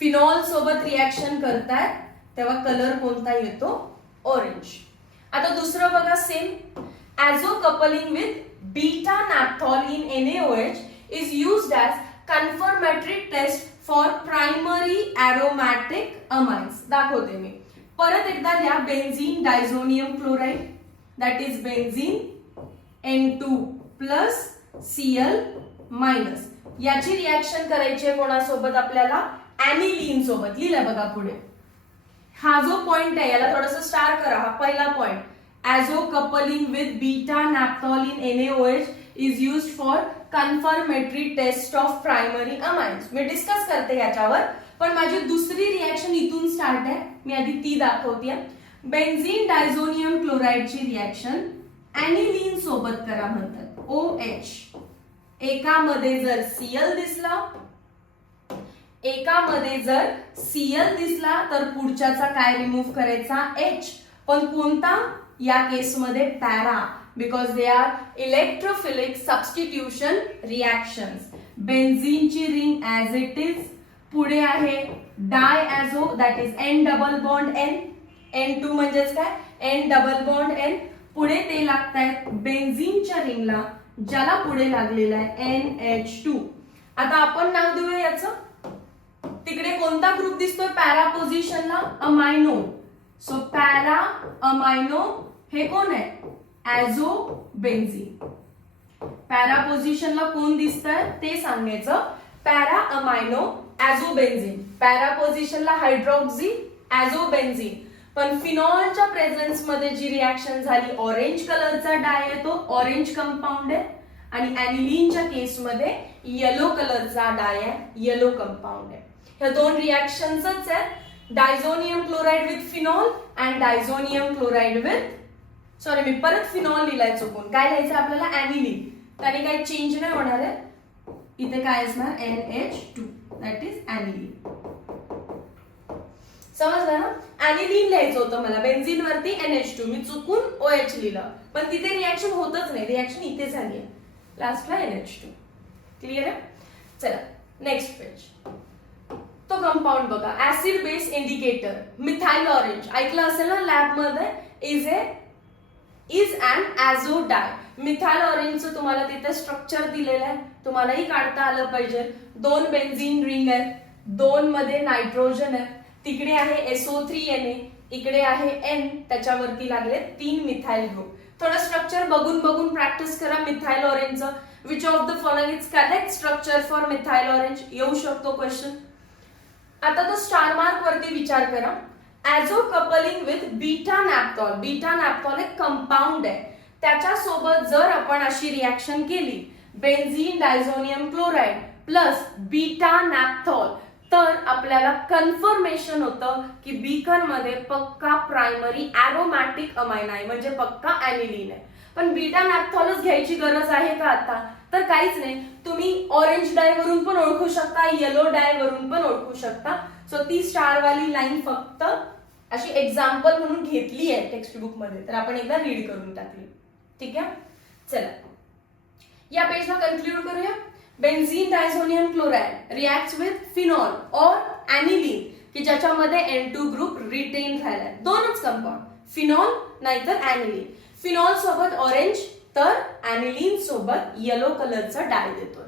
फिनॉल सोबत रिएक्शन करतायत तेव्हा कलर कोणता येतो, ऑरेंज. आता दुसरं बघा, same azo coupling with beta naphthol in NaOH is used as confirmatory test for primary aromatic amines. दाखवते मी परत एकदा लिहा. Benzene diazonium chloride, that is benzene N2 plus Cl minus. याची रिएक्शन करायची आहे कोणासोबत आपल्याला, ऍनिलीन सोबत. लिहिलं बघा पुढे. हा जो पॉइंट आहे याला थोडंसं स्टार करा, हा पहिला पॉइंट. Azo coupling with beta naphthol in NaOH is used for confirmatory test of primary amines. मी डिस्कस करते याच्यावर, पण माझी दुसरी रिएक्शन इथून स्टार्ट आहे, मी आधी ती दाखवते. बेन्झीन डायझोनियम क्लोराइडची रिएक्शन ऍनिलीन सोबत करा म्हणतात, OH. एकामध्ये जर Cl दिसला, एकामध्ये जर Cl दिसला तर पुढच्याचा काय रिमूव्ह करायचा, H. पण कोणता? या केसमध्ये para, because they are electrophilic substitution reactions. बेन्झीनची रिंग ऍज इट इज, पुढे आहे diazo that is N double bond N, N2 म्हणजेच काय N डबल बॉन्ड N. पुढे ते लागतायत बेन्झीनच्या रिंगला, ज्याला पुढे लागलेला आहे NH2. आता आपण नाव देऊया याचं. तिकडे कोणता ग्रुप दिसतोय पॅरा पोझिशनला? अमायनो. सो पॅरा अमायनो हे कोण आहे? Azo benzene. पॅरा पोझिशनला कोण दिसतंय ते सांगायचं. Para amino azo benzene. Para पोझिशनला हायड्रॉक्झी ॲझो बेन्झीन. पण फिनॉलच्या प्रेझेन्स मध्ये जी रिॲक्शन झाली, ऑरेंज कलरचा डाय आहे तो ऑरेंज कंपाऊंड आहे, आणि ॲनिलीनच्या केसमध्ये येलो कलरचा डाय आहे, येलो कंपाऊंड आहे. ह्या दोन रिॲक्शन्सच आहेत, diazonium chloride with phenol and diazonium chloride with, sorry मी परत फिनॉल लिहिलाय चुकून. काय लिहायचं आपल्याला? ॲनिलीन. त्याने काही चेंज नाही होणार आहे. इथे काय असणार? NH2 that is ॲनिलीन. समजलं ना? ॲनिलीन लिहायचं होतं मला, बेन्झीन वरती NH2, मी चुकून OH लिहिलं, पण तिथे रिॲक्शन होतच नाही, रिॲक्शन इथे झाली आहे, लास्टला NH2. क्लिअर आहे? चला नेक्स्ट पेज. तो कंपाऊंड बघा, acid base indicator methyl orange. ऐकलं असेल ना लॅब मध्ये? Is and azo dye. Methyl ऑरेंजचं तुम्हाला तिथे स्ट्रक्चर दिलेलं आहे, तुम्हालाही काढता आलं पाहिजे. 2 बेन्झीन रिंग आहेत, 2 मध्ये नायट्रोजन आहे, तिकडे आहे SO3Na, इकडे आहे N, त्याच्यावरती लागले 3 मिथाइल ग्रुप. थोडं स्ट्रक्चर बघून बघून प्रॅक्टिस करा मिथाइल ऑरेंजचं. Which of the following is correct structure for methyl orange? येऊ शकतो क्वेश्चन. आता तो स्टार मार्क वरती विचार करा. Azo coupling with beta naphthol. Beta naphthol एक कंपाऊंड आहे, त्याच्यासोबत जर आपण अशी रिॲक्शन केली, benzene diazonium chloride plus beta naphthol, तर आपल्याला कन्फर्मेशन होतं की बीकन मध्ये पक्का प्रायमरी अरोमॅटिक अमाइन आहे, म्हणजे पक्का ॲनिलीन आहे. पण बीटा नॅप्थॉलच घ्यायची गरज आहे का आता? तर काहीच नाही. तुम्ही ऑरेंज डाय वरून पण ओळखू शकता, येलो डाय वरून पण ओळखू शकता. सो ती स्टार वाली लाईन फक्त अशी एक्झाम्पल म्हणून घेतली आहे टेक्स्ट बुक मध्ये, तर आपण एकदा रीड करून टाकली. ठीक आहे, चला या पेजला कन्क्लूड करूया. Benzene diazonium chloride reacts with phenol और ॲनिलीन, की ज्याच्यामध्ये N2 ग्रुप रिटेन राहिलाय. दोनच कंपाऊंड, फिनॉल नाहीतर ॲनिलीन. फिनॉल सोबत ऑरेंज, तर ॲनिलीन सोबत येलो कलरचा डाय देतोय.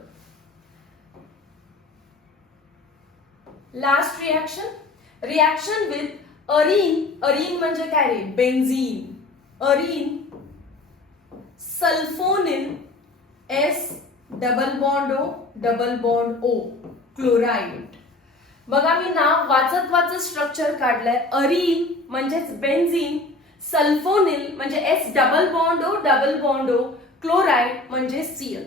Last reaction with arene. Arene म्हणजे काय रे? Benzene. Arene sulphonyl S double bond O double bond O chloride. बघा मी नाव वाचत स्ट्रक्चर काढलंय. अरीन म्हणजेच बेन्झीन, सल्फोनिल म्हणजे S double bond O double bond O, chloride म्हणजे Cl.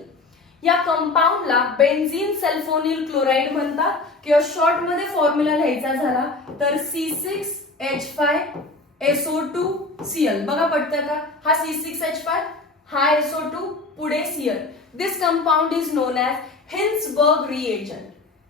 या कंपाऊंडला बेन्झीन सल्फोनिल क्लोराइड म्हणतात, किंवा शॉर्ट मध्ये फॉर्म्युला लिहायचा झाला तर C6H5SO2Cl. बघा पडतं का? हा C6H5, हा SO2, पुढे Cl. This compound is known as Hinsberg reagent.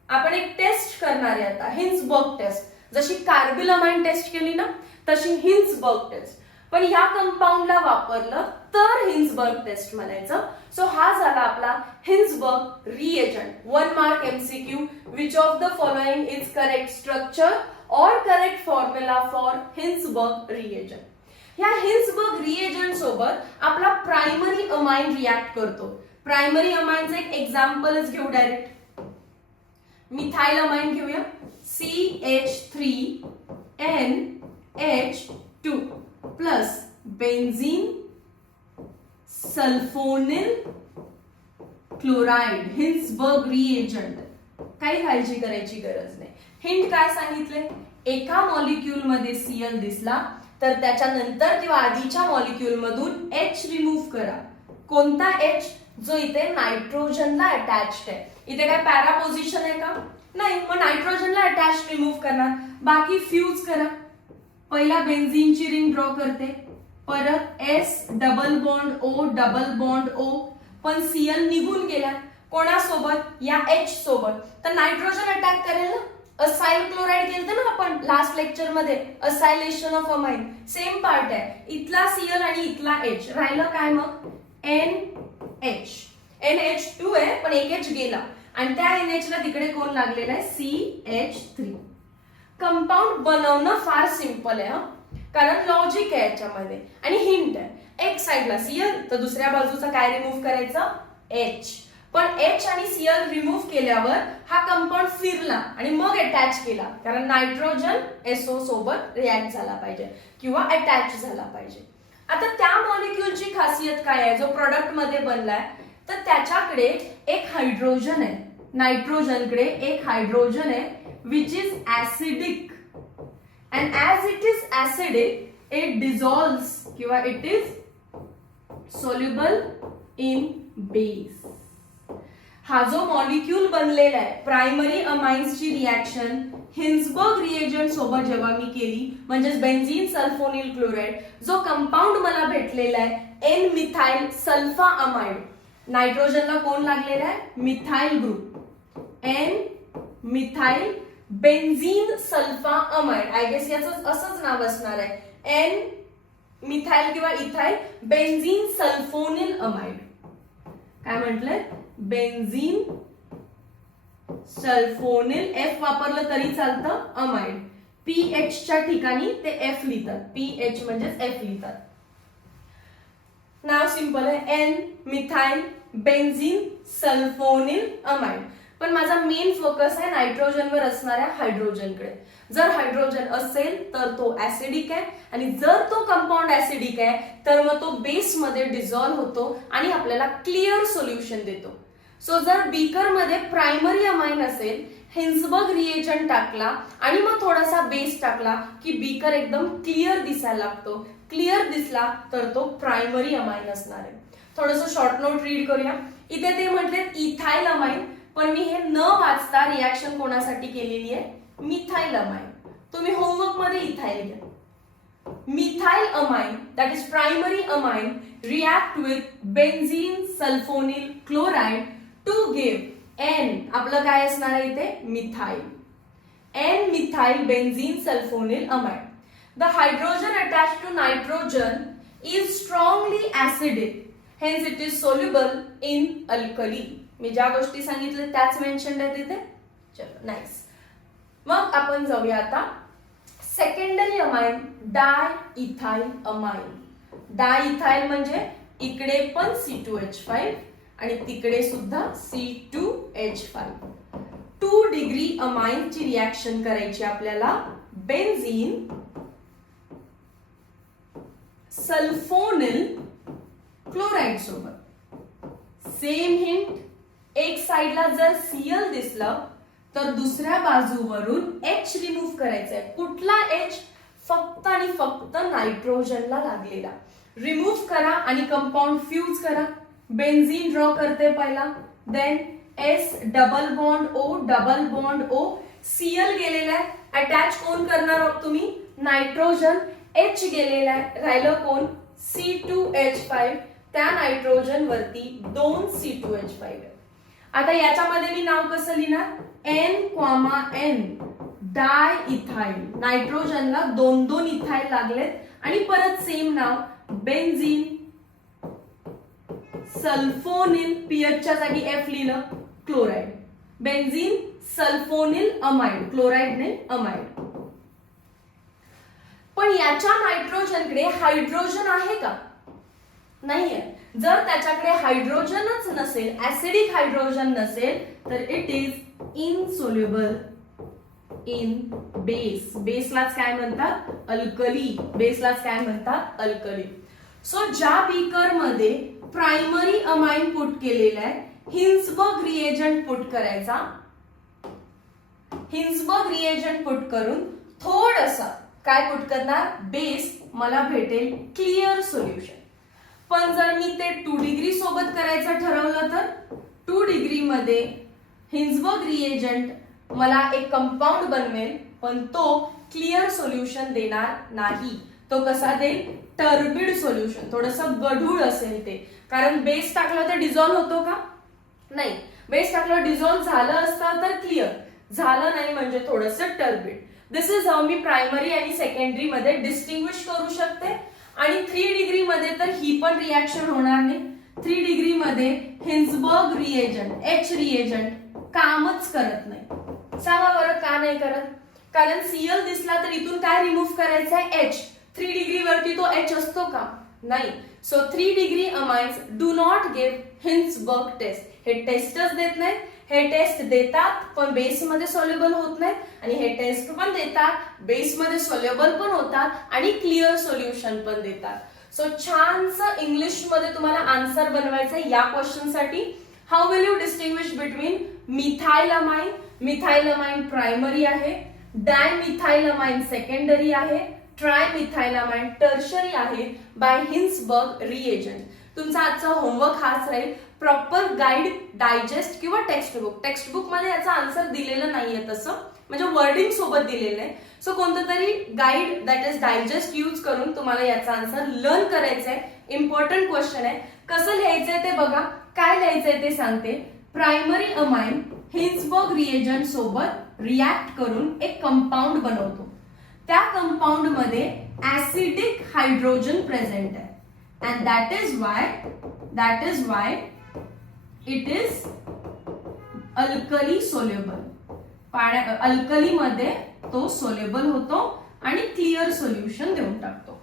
आपण एक टेस्ट करणार आहे आता, हिन्सबर्ग टेस्ट. जशी कार्बिलमाइन टेस्ट केली ना, तशी हिन्सबर्ग टेस्ट. पण ह्या कंपाऊंडला वापरलं तर हिन्सबर्ग टेस्ट म्हणायचं. सो हा झाला आपला Hinsberg reagent. 1 mark MCQ. Which of the following is correct structure और correct formula for Hinsberg reagent? या हिन्सबर्ग रिएजंट सोबत आपला प्रायमरी अमाइन रिॲक्ट करतो. प्रायमरी अमाइनचं एक एक्झाम्पलच घेऊ डायरेक्ट. मिथाइल अमाइन घेऊया. CH3NH2 plus benzene sulphonyl chloride. Hinsberg reagent. काही काळजी करायची गरज नाही. हिंट काय सांगितले? एका मॉलिक्यूल मध्ये Cl दिसला तर त्याच्यानंतर किंवा आधीच्या मॉलिक्यूल मधून H रिमूव्ह करा. कोणता H? जो इथे नायट्रोजनला अटॅच्ड आहे. इथे काय पॅरा पोझिशन आहे का? नाही. मग नायट्रोजनला अटॅच रिमूव्ह करणार, बाकी फ्यूज करा. पहिला बेन्झीनची रिंग ड्रॉ करते, परत S double bond O double bond O, पण Cl निघून गेला. कोणासोबत? या H सोबत. तर नायट्रोजन अटॅक करेल ना, असाइल क्लोराइड केलं ना आपण लास्ट लेक्चर मध्ये, acylation of amine, same part आहे. इथला Cl आणि इथला H राहिलं काय मग NH. NH2 आहे पण एक H गेला आणि त्या NH ला तिकडे कोण लागलेला आहे CH3. कंपाऊंड बनवणं फार सिंपल आहे कारण लॉजिक आहे याच्यामध्ये आणि हिंट आहे. एक साइडला Cl तर दुसऱ्या बाजूचा काय रिमूव्ह करायचं H. पण H आणि Cl रिमूव्ह केल्यावर हा कंपाऊंड फिरला आणि मग अटॅच केला कारण नायट्रोजन SO सोबत रिॲक्ट झाला पाहिजे किंवा अटॅच झाला पाहिजे. आता त्या मॉलिक्युलची खासियत काय आहे जो प्रोडक्ट मध्ये बनलाय तर त्याच्याकडे एक हायड्रोजन आहे, नायट्रोजनकडे एक हायड्रोजन आहे which is acidic and as it is acidic it dissolves किंवा it is soluble in base. हा जो मॉलिक्यूल बनलेला आहे प्रायमरी अमाइन्सची रिएक्शन हिन्सबर्ग रिएजंट सोबत जेव्हा मी केली म्हणजेच बेन्झीन सल्फोनिल क्लोराइड, जो कंपाऊंड मला भेटलेला आहे एन मिथाइल सल्फा अमाइड. नायट्रोजनला कोण लागलेला आहे methyl group N methyl benzene sulpha amide. I guess याचं असंच नाव असणार आहे एन मिथाइल किंवा इथाइल बेन्झीन सल्फोनिल अमाइड. काय म्हटलंय बेन्झीन सल्फोनिल, F वापरलं तरी चालतं, अमाइड. PH च्या ठिकाणी ते F लिहितात, PH म्हणजे F लिहितात. नाव सिंपल आहे N methyl benzene sulphonyl amide. पण माझा मेन फोकस आहे नायट्रोजनवर असणाऱ्या हायड्रोजनकडे. जर हायड्रोजन असेल तर तो ऍसिडिक आहे आणि जर तो कंपाऊंड ऍसिडिक आहे तर मग तो बेस मध्ये डिझॉल्व्ह होतो आणि आपल्याला क्लिअर सोल्युशन देतो. सो जर बीकर मध्ये प्रायमरी अमाइन असेल, हिन्सबर्ग रिएजंट टाकला आणि मग थोडासा बेस टाकला की बीकर एकदम क्लिअर दिसायला लागतो. क्लिअर दिसला तर तो प्रायमरी अमाइन असणार आहे. थोडंसं शॉर्ट नोट रीड करूया. इथे ते म्हटले इथाइल अमाइन, पण मी हे न वाचता रिएक्शन कोणासाठी केलेली आहे मिथाइल अमाइन. तुम्ही होमवर्क मध्ये इथाइल घ्या. Methyl amine that is primary amine react with benzene sulphonyl chloride to give N. आपलं काय असणार आहे इथे methyl, N methyl benzene sulphonyl amide. The hydrogen attach to nitrogen is strongly acidic, hence it is soluble in alkali. मी ज्या गोष्टी सांगितल्या त्याच मेन्शन आहेत इथे. चलो नाईस. मग आपण जाऊया आता सेकंडरी अमाइन डाय इथाइल अमाइन. डाय इथाइल म्हणजे इकडे पण C2H5 आणि तिकडे सुद्धा C2H5. 2 डिग्री अमाइनची रिएक्शन करायची आपल्याला बेन्झीन सल्फोनिल क्लोराइड सोबत. सेम हिंट, एक साइडला जर Cl दिसलं तर दुसऱ्या बाजूवरून H रिमूव्ह करायचा आहे. कुठला H? फक्त आणि फक्त नायट्रोजनला लागलेला. रिमूव्ह करा आणि कंपाऊंड फ्यूज करा. बेन्झीन ड्रॉ करते पहिला, then S double bond O double bond O. Cl गेलेला आहे, अटॅच कोण करणार आहोत तुम्ही नायट्रोजन. H गेलेला आहे, राहिलं कोण C2H5. त्या नायट्रोजन वरती 2 C2H5 आहे. आता याच्यामध्ये मी नाव कसं लिहिणार N, डाय इथाइल. नायट्रोजनला 2 इथाइल लागलेत आणि परत सेम नाव बेन्झीन सल्फोनिल, पीएच च्या जागी F लिहिलं, chloride. Benzene sulphonyl amide, chloride ने अमाइड. पण याच्या नायट्रोजनकडे हायड्रोजन आहे का? नाहीये. जर त्याच्याकडे हायड्रोजनच नसेल, ऍसिडिक हायड्रोजन नसेल तर it is insoluble in base. बेसलाच काय म्हणतात अल्कली. बेसलाच काय म्हणतात अल्कली. सो ज्या बीकर मध्ये प्रायमरी अमाइन पुट केलेला आहे, हिन्सबर्ग रिएजंट पुट करायचा. हिन्सबर्ग रिएजंट पुट करून थोडंसं काय पुट करणार बेस, मला भेटेल क्लिअर सोल्युशन. पण जर मी ते 2 डिग्री सोबत करायचं ठरवलं तर 2 डिग्री मध्ये हिन्सबर्ग रिएजंट मला एक कंपाऊंड बनवेल पण तो क्लिअर सोल्युशन देणार नाही. तो कसा देईल टर्बिड सोल्युशन, थोडंसं गढूळ असेल ते. कारण बेस टाकला तर डिझॉल्व्ह होतो का? नाही. बेस टाकला डिझॉल्व्ह झालं असतं तर क्लिअर, झालं नाही म्हणजे थोडंसं turbid. This is how me primary आणि सेकंडरी मध्ये डिस्टिंग्विश करू शकते. आणि 3 डिग्री मध्ये तर ही पण रिॲक्शन होणार नाही. 3 डिग्री मध्ये हिन्सबर्ग रिएजंट एच रिएजंट कामच करत नाही. सांगा बरं का नाही करत? कारण Cl दिसला तर इथून काय रिमूव्ह करायचं आहे? H. 3 डिग्री वरती तो H असतो का? नाही. So 3 degree amines do not give Hinsberg test. हे टेस्टच देत नाहीत. हे टेस्ट देतात पण बेसमध्ये सोल्युबल होत नाहीत आणि हे टेस्ट पण देतात बेसमध्ये सोल्युबल पण होतात आणि क्लिअर सोल्युशन पण देतात. सो छानसं इंग्लिश मध्ये तुम्हाला आन्सर बनवायचं आहे या क्वेश्चन साठी. How will you distinguish between methylamine? Methylamine primary आहे, डायमिथाइलअमाइन सेकंडरी आहे, ट्रायमिथाइलअमाइन टर्शरी आहे बाय हिन्सबर्ग रिएजंट. तुमचा आजचा होमवर्क हाच राहील. प्रॉपर गाईड, डायजेस्ट किंवा टेक्स्टबुक. टेक्स्टबुक मध्ये याचा आन्सर दिलेलं नाहीये तसं, म्हणजे वर्डिंग सोबत दिलेलं आहे. सो कोणतं तरी guide that is digest use करून तुम्हाला याचा आन्सर लर्न करायचा आहे. इम्पॉर्टंट क्वेश्चन आहे. कसं लिहायचंय ते बघा. काय लिहायचंय ते सांगते. प्रायमरी अमाइन हिन्सबर्ग रिएजंट सोबत रिॲक्ट करून एक कंपाऊंड बनवतो. त्या कंपाऊंड मध्ये ऍसिडिक हायड्रोजन प्रेझेंट आहे. And that is why it is alkali soluble. Alkali मध्ये तो सोल्युबल होतो आणि क्लिअर सोल्युशन देऊन टाकतो.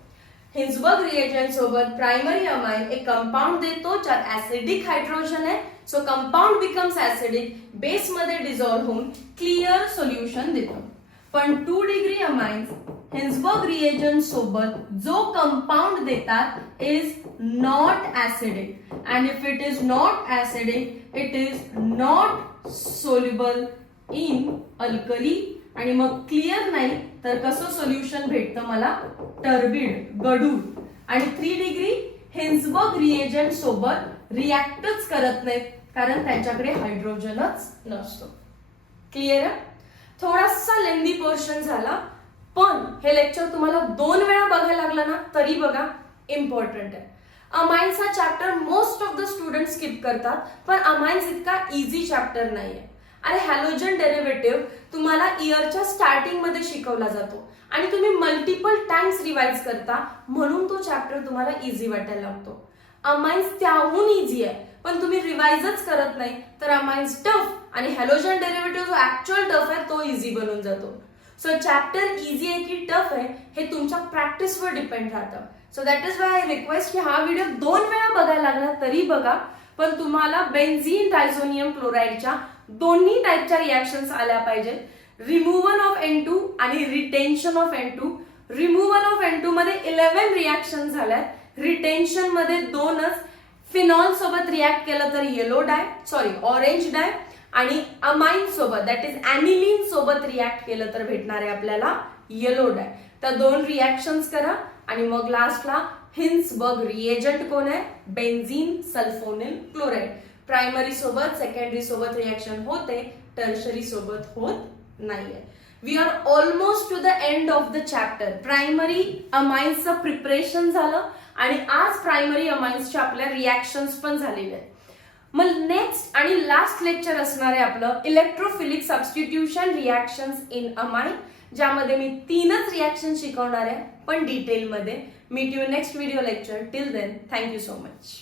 हिन्सबर्ग रिएजंट सोबत प्रायमरी अमाइन एक कंपाऊंड देतो ज्यात ऍसिडिक हायड्रोजन आहे. So compound becomes acidic, base मध्ये डिझॉल्व्ह होऊन क्लिअर सोल्युशन देतो. पण 2 डिग्री अमाइन्स हिन्सबर्ग रिएजंट सोबत जो कंपाऊंड देतात is not acidic. And if it is not acidic it is not soluble in alkali. आणि मग क्लिअर नाही तर कसं सोल्युशन भेटतं मला? टर्बिड, गढूळ. आणि 3 डिग्री हिन्सबर्ग रिएजंट सोबत रिॲक्टच करत नाहीत कारण त्यांच्याकडे हायड्रोजनच नसतो. क्लिअर आहे? थोडासा लेंदी पोर्शन झाला पण हे लेक्चर तुम्हाला 2 वेळा बघायला लागला ना तरी बघा, इम्पॉर्टंट आहे. अमाइन्स हा chapter most of the student skip करतात पण अमाइन्स इतका इझी चॅप्टर नाहीये. आणि हॅलोजन डेरिव्हेटिव्ह तुम्हाला इयरच्या स्टार्टिंग मध्ये शिकवला जातो आणि तुम्ही मल्टिपल टाइम्स रिवाइज करता म्हणून तो चॅप्टर तुम्हाला इझी वाटायला लागतो. अमाइन्स त्याहून इझी आहे पण तुम्ही रिवाइजच करत नाही तर अमाइन्स टफ आणि हॅलोजन डेरिव्हेटिव्ह जो ऍक्च्युअल टफ आहे तो इझी बनून जातो. सो चॅप्टर इझी आहे की टफ आहे हे तुमच्या प्रॅक्टिसवर डिपेंड राहतं. So that is why I request की हा व्हिडिओ 2 वेळा बघायला लागला तरी बघा पण तुम्हाला बेन्झीन डायझोनियम क्लोराईडच्या दोन्ही टाईपच्या रिॲक्शन्स आल्या पाहिजेत. रिमूव्हल ऑफ N2 आणि retention of N2. Removal of N2 मध्ये 11 रिॲक्शन झाल्यात. रिटेन्शन मध्ये 2च. फिनॉल सोबत रिॲक्ट केलं तर येलो डाय ऑरेंज डाय आणि अमाइन सोबत दॅट इज ॲनिलीन सोबत रिॲक्ट केलं तर भेटणार आहे आपल्याला येलो डाय. तर 2 रिॲक्शन्स करा आणि मग लास्टला हिन्सबर्ग रिएजंट कोण आहे? Benzene sulphonyl chloride. प्रायमरी सोबत सेकंडरी सोबत रिॲक्शन होते, टर्शरी सोबत होत नाहीये. We are almost to the end of the chapter. Primary अमाइन्सचं प्रिपरेशन झालं आणि आज प्रायमरी अमाइन्सचे आपल्या रिॲक्शन्स पण झालेले आहेत. मग नेक्स्ट आणि लास्ट लेक्चर असणार आहे आपलं electrophilic substitution reactions in amine, ज्यामध्ये मी 3च रिॲक्शन शिकवणार आहे पण डिटेलमध्ये. Meet you next video lecture. Till then thank you so much.